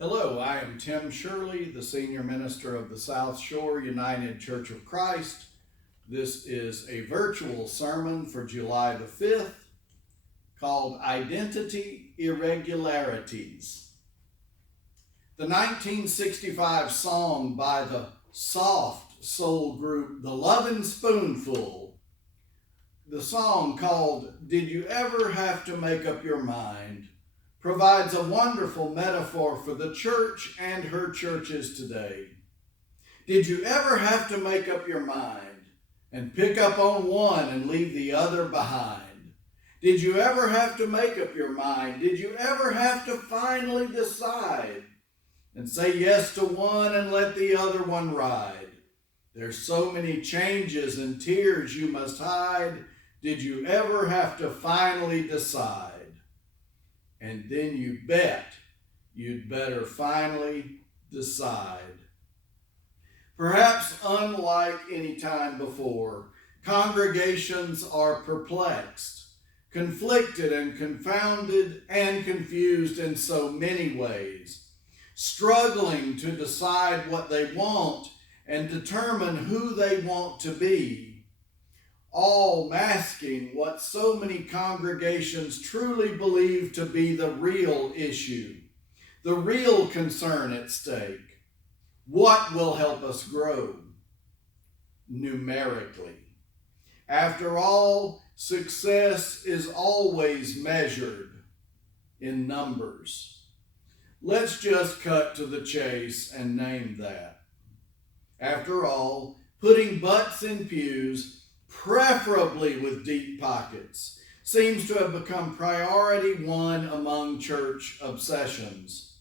Hello, I am Tim Shirley, the Senior Minister of the SouthShore United Church of Christ. This is a virtual sermon for July the 5th called Identity Irregularities. The 1965 song by the soft soul group The Lovin' Spoonful, the song called Did You Ever Have to Make Up Your Mind, provides a wonderful metaphor for the church and her churches today. Did you ever have to make up your mind and pick up on one and leave the other behind? Did you ever have to make up your mind? Did you ever have to finally decide and say yes to one and let the other one ride? There's so many changes and tears you must hide. Did you ever have to finally decide? And then you bet you'd better finally decide. Perhaps unlike any time before, congregations are perplexed, conflicted and confounded and confused in so many ways, struggling to decide what they want and determine who they want to be, all masking what so many congregations truly believe to be the real issue, the real concern at stake. What will help us grow? Numerically. After all, success is always measured in numbers. Let's just cut to the chase and name that. After all, putting butts in pews, preferably with deep pockets, seems to have become priority one among church obsessions.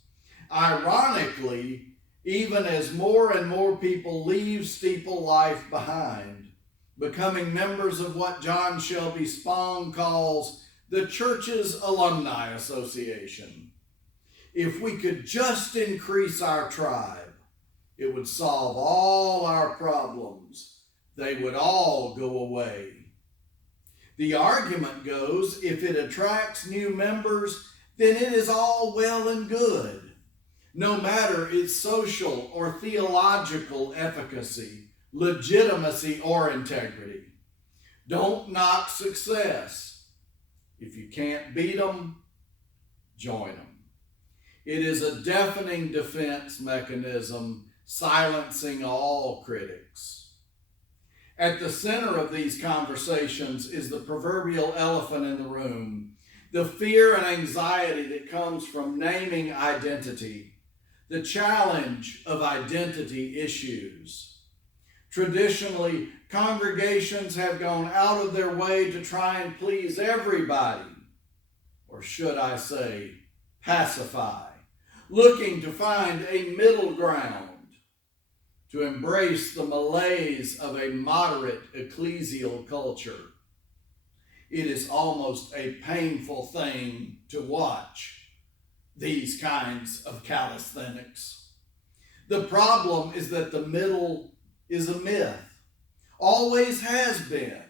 Ironically, even as more and more people leave steeple life behind, becoming members of what John Shelby Spong calls the church's Alumni Association. If we could just increase our tribe, it would solve all our problems. They would all go away. The argument goes, if it attracts new members, then it is all well and good, no matter its social or theological efficacy, legitimacy, or integrity. Don't knock success. If you can't beat them, join them. It is a deafening defense mechanism, silencing all critics. At the center of these conversations is the proverbial elephant in the room, the fear and anxiety that comes from naming identity, the challenge of identity issues. Traditionally, congregations have gone out of their way to try and please everybody, or should I say, pacify, looking to find a middle ground, to embrace the malaise of a moderate ecclesial culture. It is almost a painful thing to watch these kinds of calisthenics. The problem is that the middle is a myth, always has been,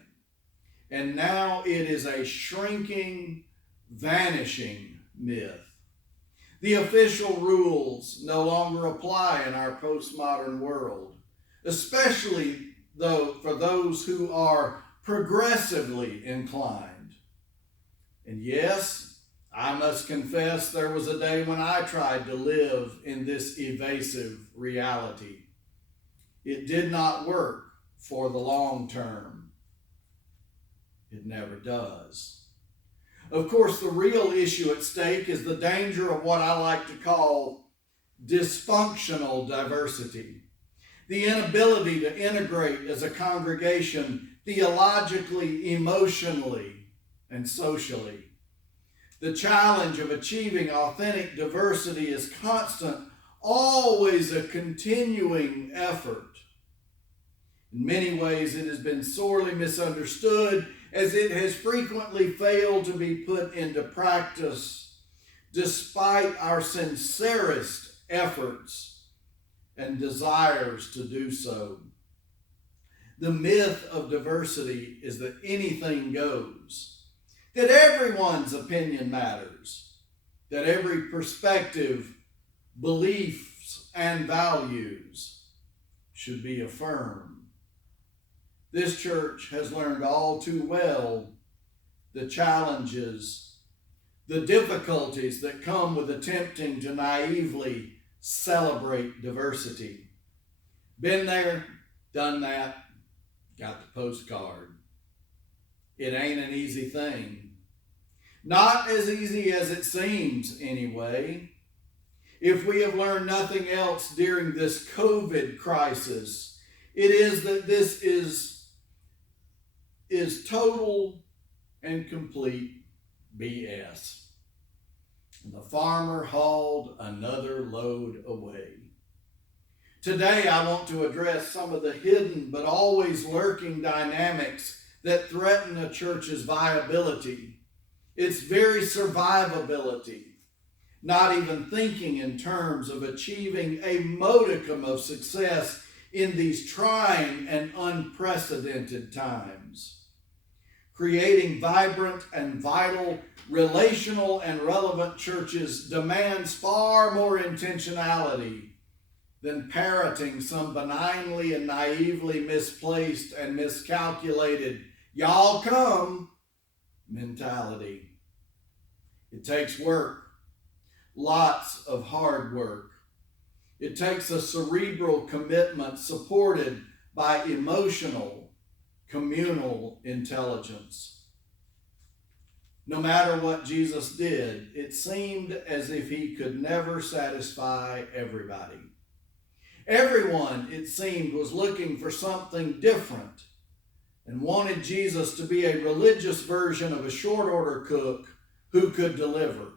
and now it is a shrinking, vanishing myth. The official rules no longer apply in our postmodern world, especially though for those who are progressively inclined. And yes, I must confess there was a day when I tried to live in this evasive reality. It did not work for the long term. It never does. Of course, the real issue at stake is the danger of what I like to call dysfunctional diversity. The inability to integrate as a congregation theologically, emotionally, and socially. The challenge of achieving authentic diversity is constant, always a continuing effort. In many ways, it has been sorely misunderstood, as it has frequently failed to be put into practice despite our sincerest efforts and desires to do so. The myth of diversity is that anything goes, that everyone's opinion matters, that every perspective beliefs and values should be affirmed. This church has learned all too well the challenges, the difficulties that come with attempting to naively celebrate diversity. Been there, done that, got the postcard. It ain't an easy thing. Not as easy as it seems, anyway. If we have learned nothing else during this COVID crisis, it is that this is total and complete BS. And the farmer hauled another load away. Today, I want to address some of the hidden but always lurking dynamics that threaten a church's viability, its very survivability, not even thinking in terms of achieving a modicum of success in these trying and unprecedented times. Creating vibrant and vital, relational and relevant churches demands far more intentionality than parroting some benignly and naively misplaced and miscalculated "y'all come" mentality. It takes work, lots of hard work. It takes a cerebral commitment supported by emotional, communal intelligence. No matter what Jesus did, it seemed as if he could never satisfy everybody. Everyone, it seemed, was looking for something different and wanted Jesus to be a religious version of a short order cook who could deliver.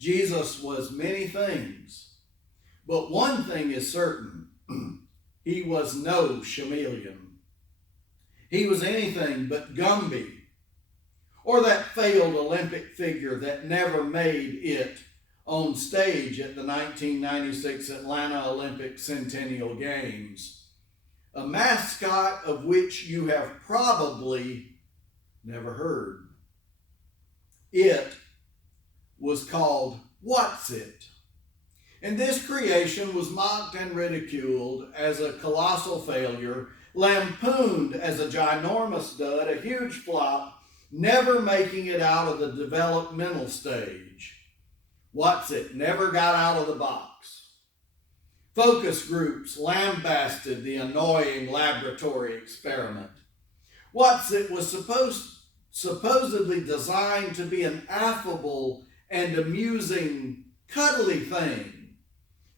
Jesus was many things, but one thing is certain. He was no chameleon. He was anything but Gumby, or that failed Olympic figure that never made it on stage at the 1996 Atlanta Olympic Centennial Games, a mascot of which you have probably never heard. It was called What's It? And this creation was mocked and ridiculed as a colossal failure, lampooned as a ginormous dud, a huge flop, never making it out of the developmental stage. What's It never got out of the box. Focus groups lambasted the annoying laboratory experiment. What's It was supposedly designed to be an affable and amusing, cuddly thing,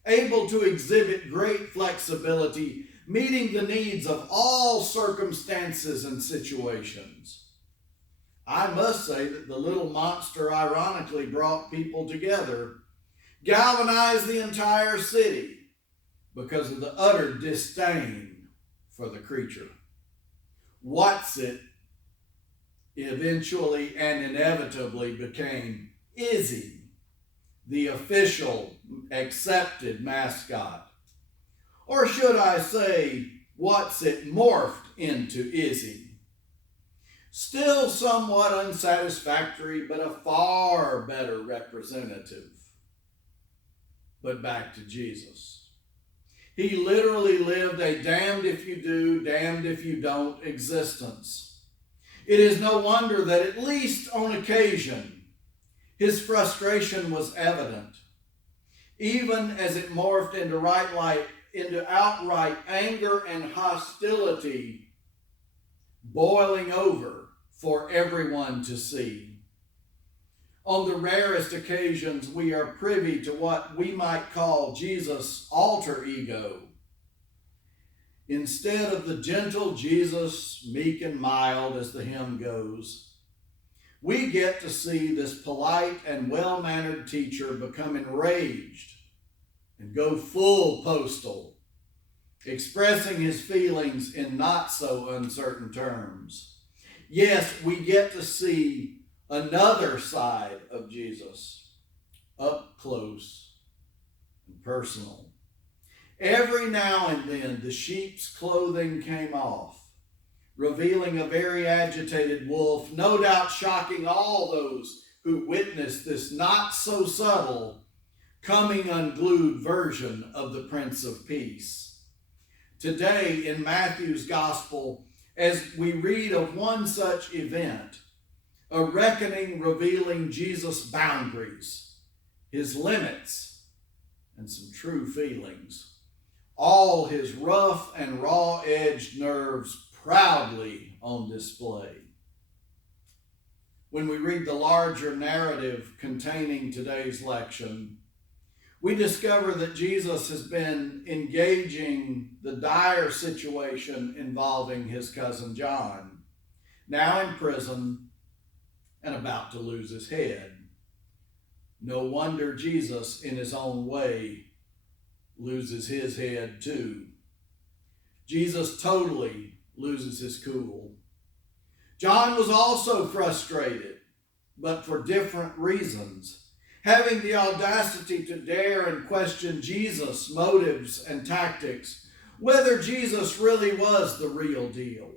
able to exhibit great flexibility, meeting the needs of all circumstances and situations. I must say that the little monster ironically brought people together, galvanized the entire city because of the utter disdain for the creature. What's It eventually and inevitably became Izzy, the official accepted mascot. Or should I say, What's It morphed into Izzy. Still somewhat unsatisfactory, but a far better representative. But back to Jesus. He literally lived a damned if you do, damned if you don't existence. It is no wonder that at least on occasion, his frustration was evident, even as it morphed into outright anger and hostility, boiling over for everyone to see. On the rarest occasions, we are privy to what we might call Jesus' alter ego. Instead of the gentle Jesus, meek and mild as the hymn goes, we get to see this polite and well-mannered teacher become enraged and go full postal, expressing his feelings in not so uncertain terms. Yes, we get to see another side of Jesus, up close and personal. Every now and then, the sheep's clothing came off, revealing a very agitated wolf, no doubt shocking all those who witnessed this not so subtle coming unglued version of the Prince of Peace. Today in Matthew's Gospel, as we read of one such event, a reckoning revealing Jesus' boundaries, his limits, and some true feelings, all his rough and raw-edged nerves proudly on display. When we read the larger narrative containing today's lection, we discover that Jesus has been engaging the dire situation involving his cousin John, now in prison and about to lose his head. No wonder Jesus, in his own way, loses his head too. Jesus totally loses his cool. John was also frustrated, but for different reasons, having the audacity to dare and question Jesus' motives and tactics, whether Jesus really was the real deal.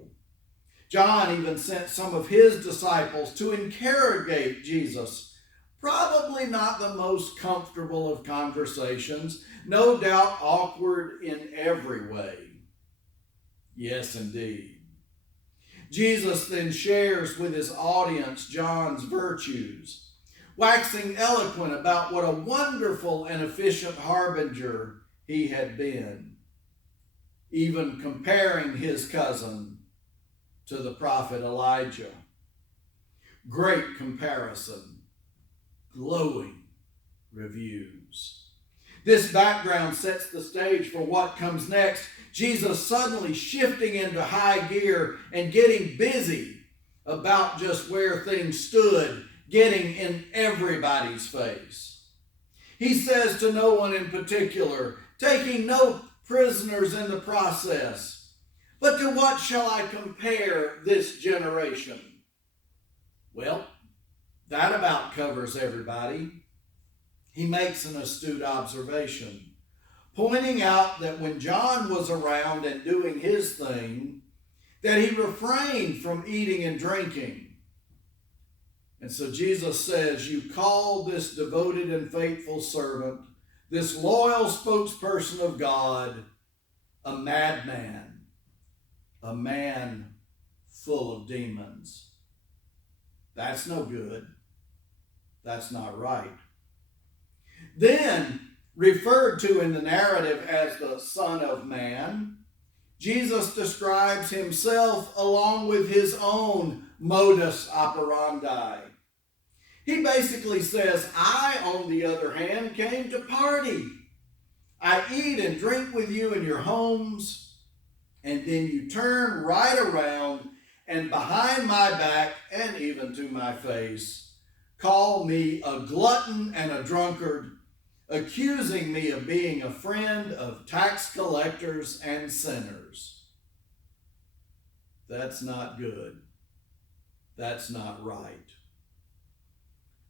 John even sent some of his disciples to interrogate Jesus, probably not the most comfortable of conversations, no doubt awkward in every way. Yes, indeed. Jesus then shares with his audience John's virtues, waxing eloquent about what a wonderful and efficient harbinger he had been, even comparing his cousin to the prophet Elijah. Great comparison, glowing reviews. This background sets the stage for what comes next. Jesus suddenly shifting into high gear and getting busy about just where things stood, getting in everybody's face. He says to no one in particular, taking no prisoners in the process, but to what shall I compare this generation? Well, that about covers everybody. He makes an astute observation, pointing out that when John was around and doing his thing, that he refrained from eating and drinking. And so Jesus says, you call this devoted and faithful servant, this loyal spokesperson of God, a madman, a man full of demons. That's no good. That's not right. Then, referred to in the narrative as the Son of Man, Jesus describes himself along with his own modus operandi. He basically says, I, on the other hand, came to party. I eat and drink with you in your homes, and then you turn right around and behind my back and even to my face, call me a glutton and a drunkard, accusing me of being a friend of tax collectors and sinners. That's not good. That's not right.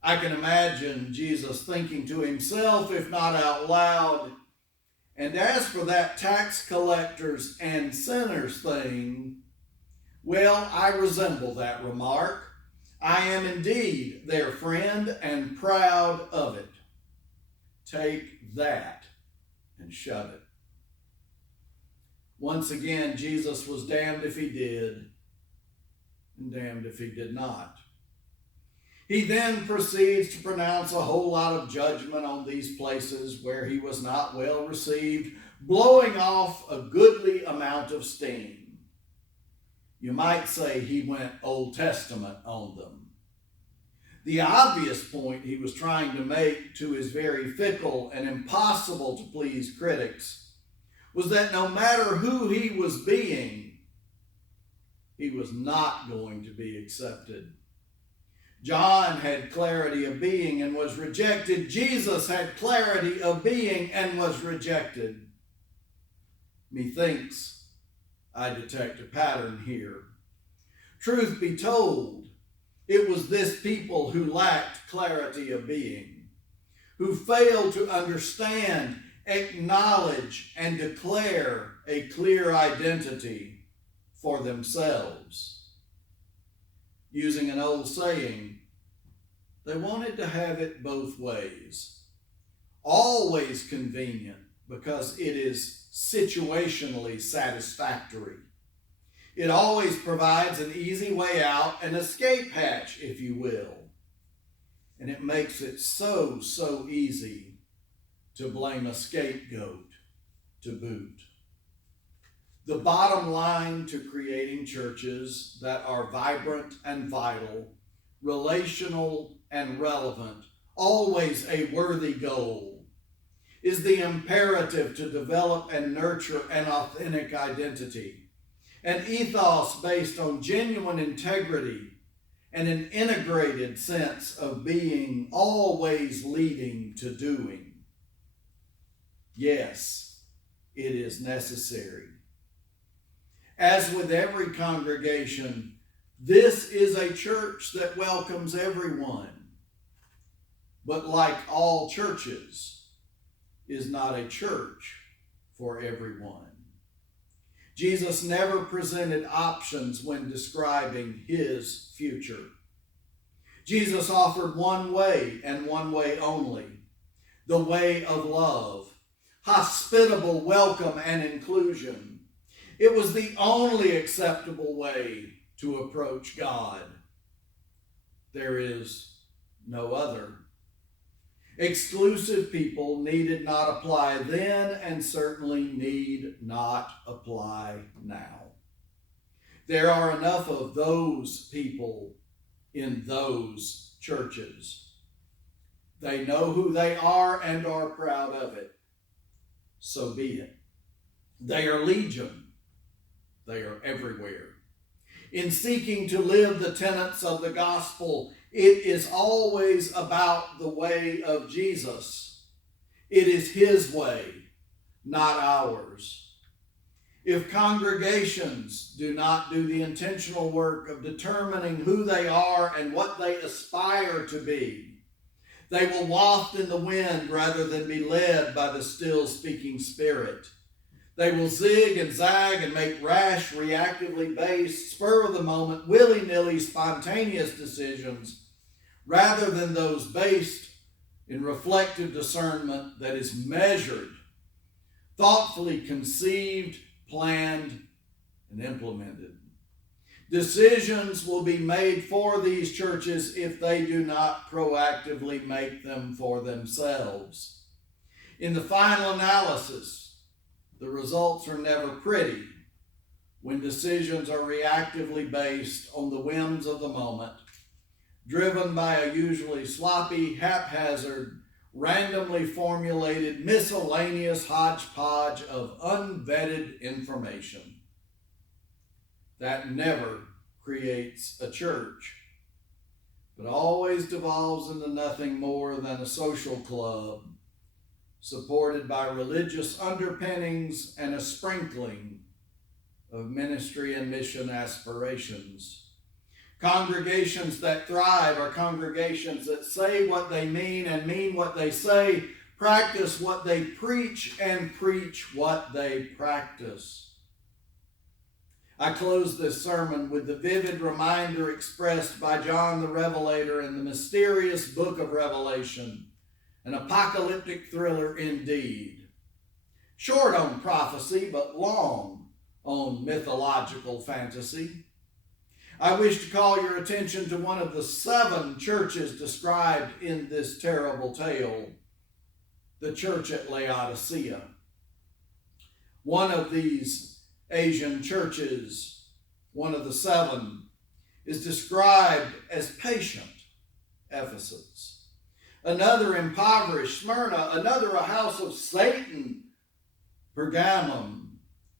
I can imagine Jesus thinking to himself, if not out loud, and as for that tax collectors and sinners thing, well, I resemble that remark. I am indeed their friend and proud of it. Take that and shove it. Once again, Jesus was damned if he did, and damned if he did not. He then proceeds to pronounce a whole lot of judgment on these places where he was not well received, blowing off a goodly amount of steam. You might say he went Old Testament on them. The obvious point he was trying to make to his very fickle and impossible to please critics was that no matter who he was being, he was not going to be accepted. John had clarity of being and was rejected. Jesus had clarity of being and was rejected. Methinks I detect a pattern here. Truth be told, it was this people who lacked clarity of being, who failed to understand, acknowledge, and declare a clear identity for themselves. Using an old saying, they wanted to have it both ways. always convenient because it is situationally satisfactory. It always provides an easy way out, an escape hatch, if you will. And it makes it so easy to blame a scapegoat to boot. The bottom line to creating churches that are vibrant and vital, relational and relevant, always a worthy goal, is the imperative to develop and nurture an authentic identity, an ethos based on genuine integrity and an integrated sense of being always leading to doing. Yes, it is necessary. As with every congregation, this is a church that welcomes everyone. But like all churches, is not a church for everyone. Jesus never presented options when describing his future. Jesus offered one way and one way only, the way of love, hospitable welcome and inclusion. It was the only acceptable way to approach God. There is no other. Exclusive people needed not apply then and certainly need not apply now. There are enough of those people in those churches. They know who they are and are proud of it. So be it. They are legion. They are everywhere. In seeking to live the tenets of the gospel, it is always about the way of Jesus. It is his way, not ours. If congregations do not do the intentional work of determining who they are and what they aspire to be, they will waft in the wind rather than be led by the still speaking Spirit. They will zig and zag and make rash, reactively based, spur-of-the-moment, willy-nilly, spontaneous decisions rather than those based in reflective discernment that is measured, thoughtfully conceived, planned, and implemented. Decisions will be made for these churches if they do not proactively make them for themselves. In the final analysis, the results are never pretty when decisions are reactively based on the whims of the moment, driven by a usually sloppy, haphazard, randomly formulated, miscellaneous hodgepodge of unvetted information. That never creates a church, but always devolves into nothing more than a social club supported by religious underpinnings and a sprinkling of ministry and mission aspirations. Congregations that thrive are congregations that say what they mean and mean what they say, practice what they preach, and preach what they practice. I close this sermon with the vivid reminder expressed by John the Revelator in the mysterious book of Revelation, an apocalyptic thriller indeed. Short on prophecy, but long on mythological fantasy. I wish to call your attention to one of the 7 churches described in this terrible tale, the church at Laodicea. One of these Asian churches, one of the 7, is described as patient, Ephesus. Another impoverished, Smyrna. Another a house of Satan, Pergamum.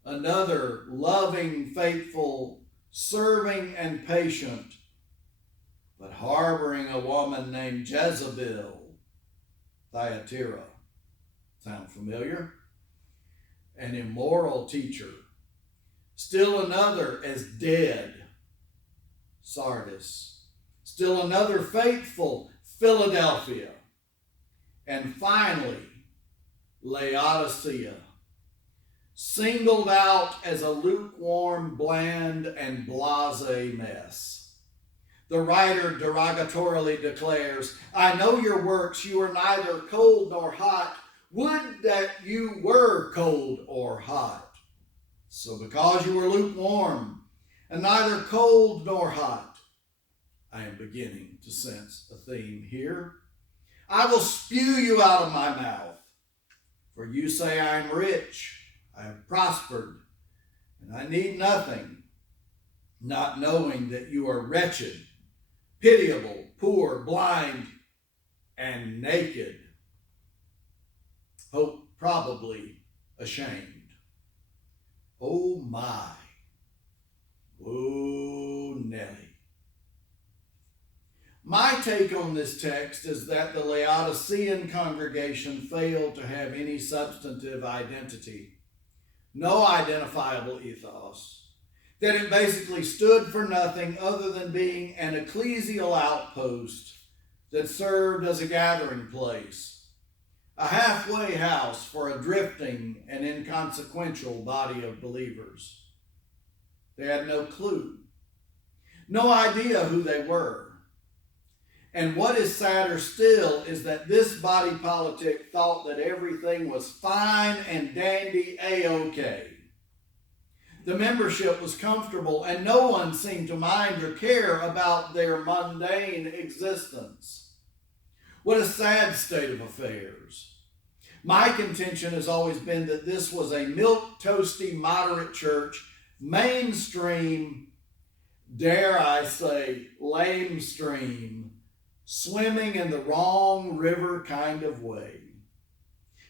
Another loving, faithful, serving and patient, but harboring a woman named Jezebel, Thyatira. Sound familiar? An immoral teacher. Still another as dead, Sardis. Still another faithful, Philadelphia. And finally, Laodicea, singled out as a lukewarm, bland, and blasé mess. The writer derogatorily declares, I know your works, you are neither cold nor hot. Would that you were cold or hot. So because you were lukewarm and neither cold nor hot, I am beginning to sense a theme here. I will spew you out of my mouth. For you say I am rich, I have prospered, and I need nothing, not knowing that you are wretched, pitiable, poor, blind, and naked. Hope probably ashamed. Oh my. Oh Nelly. My take on this text is that the Laodicean congregation failed to have any substantive identity, no identifiable ethos, that it basically stood for nothing other than being an ecclesial outpost that served as a gathering place, a halfway house for a drifting and inconsequential body of believers. They had no clue, no idea who they were. And what is sadder still is that this body politic thought that everything was fine and dandy A-OK. The membership was comfortable and no one seemed to mind or care about their mundane existence. What a sad state of affairs. My contention has always been that this was a milquetoasty moderate church, mainstream, dare I say, lamestream, swimming in the wrong river kind of way.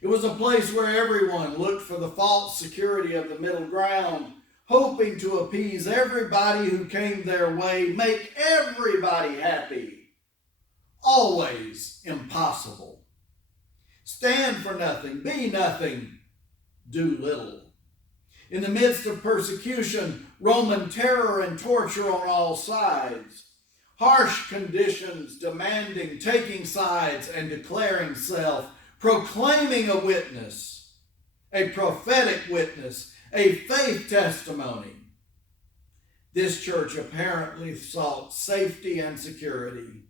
It was a place where everyone looked for the false security of the middle ground, hoping to appease everybody who came their way, make everybody happy. Always impossible. Stand for nothing, be nothing, do little. In the midst of persecution, Roman terror and torture on all sides, harsh conditions demanding taking sides and declaring self, proclaiming a witness, a prophetic witness, a faith testimony. This church apparently sought safety and security,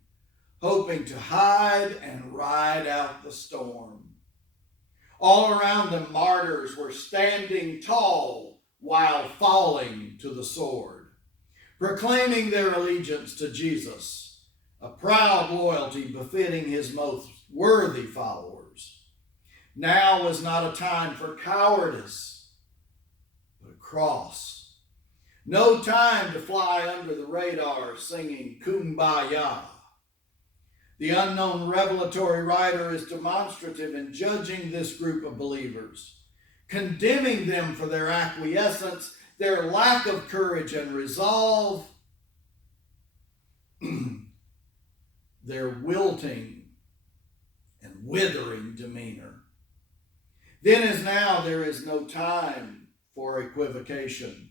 hoping to hide and ride out the storm. All around them, martyrs were standing tall while falling to the sword, proclaiming their allegiance to Jesus, a proud loyalty befitting his most worthy followers. Now was not a time for cowardice, but a cross. No time to fly under the radar singing Kumbaya. The unknown revelatory writer is demonstrative in judging this group of believers, condemning them for their acquiescence, their lack of courage and resolve, their wilting and withering demeanor. Then as now, there is no time for equivocation,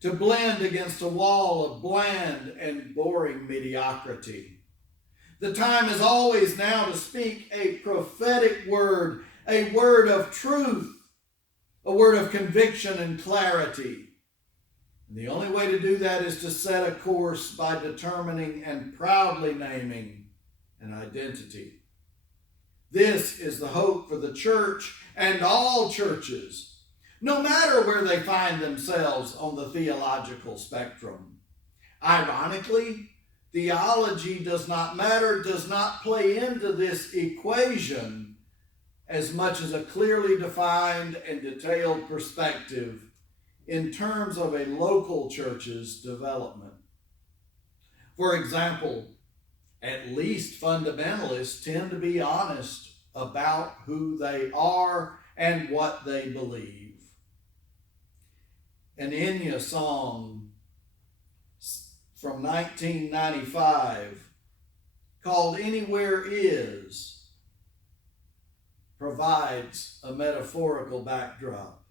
to blend against a wall of bland and boring mediocrity. The time is always now to speak a prophetic word, a word of truth, a word of conviction and clarity. And the only way to do that is to set a course by determining and proudly naming an identity. This is the hope for the church and all churches, no matter where they find themselves on the theological spectrum. Ironically, theology does not matter, does not play into this equation as much as a clearly defined and detailed perspective in terms of a local church's development. For example, at least fundamentalists tend to be honest about who they are and what they believe. An Enya song from 1995 called Anywhere Is provides a metaphorical backdrop.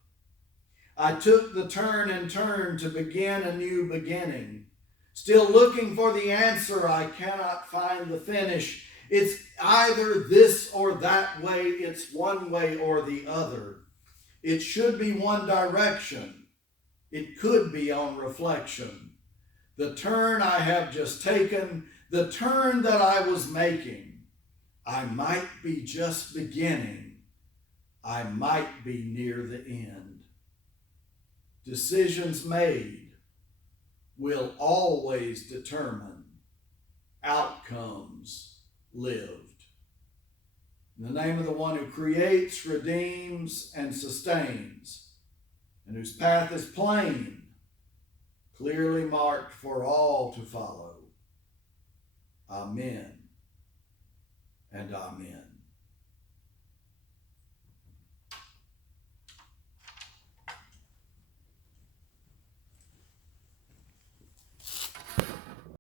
I took the turn and turn to begin a new beginning. Still looking for the answer, I cannot find the finish. It's either this or that way, it's one way or the other. It should be one direction. It could be on reflection. the turn I have just taken, the turn that I was making, I might be just beginning. I might be near the end. Decisions made will always determine outcomes lived. In the name of the one who creates, redeems, and sustains, and whose path is plain, clearly marked for all to follow. Amen and amen.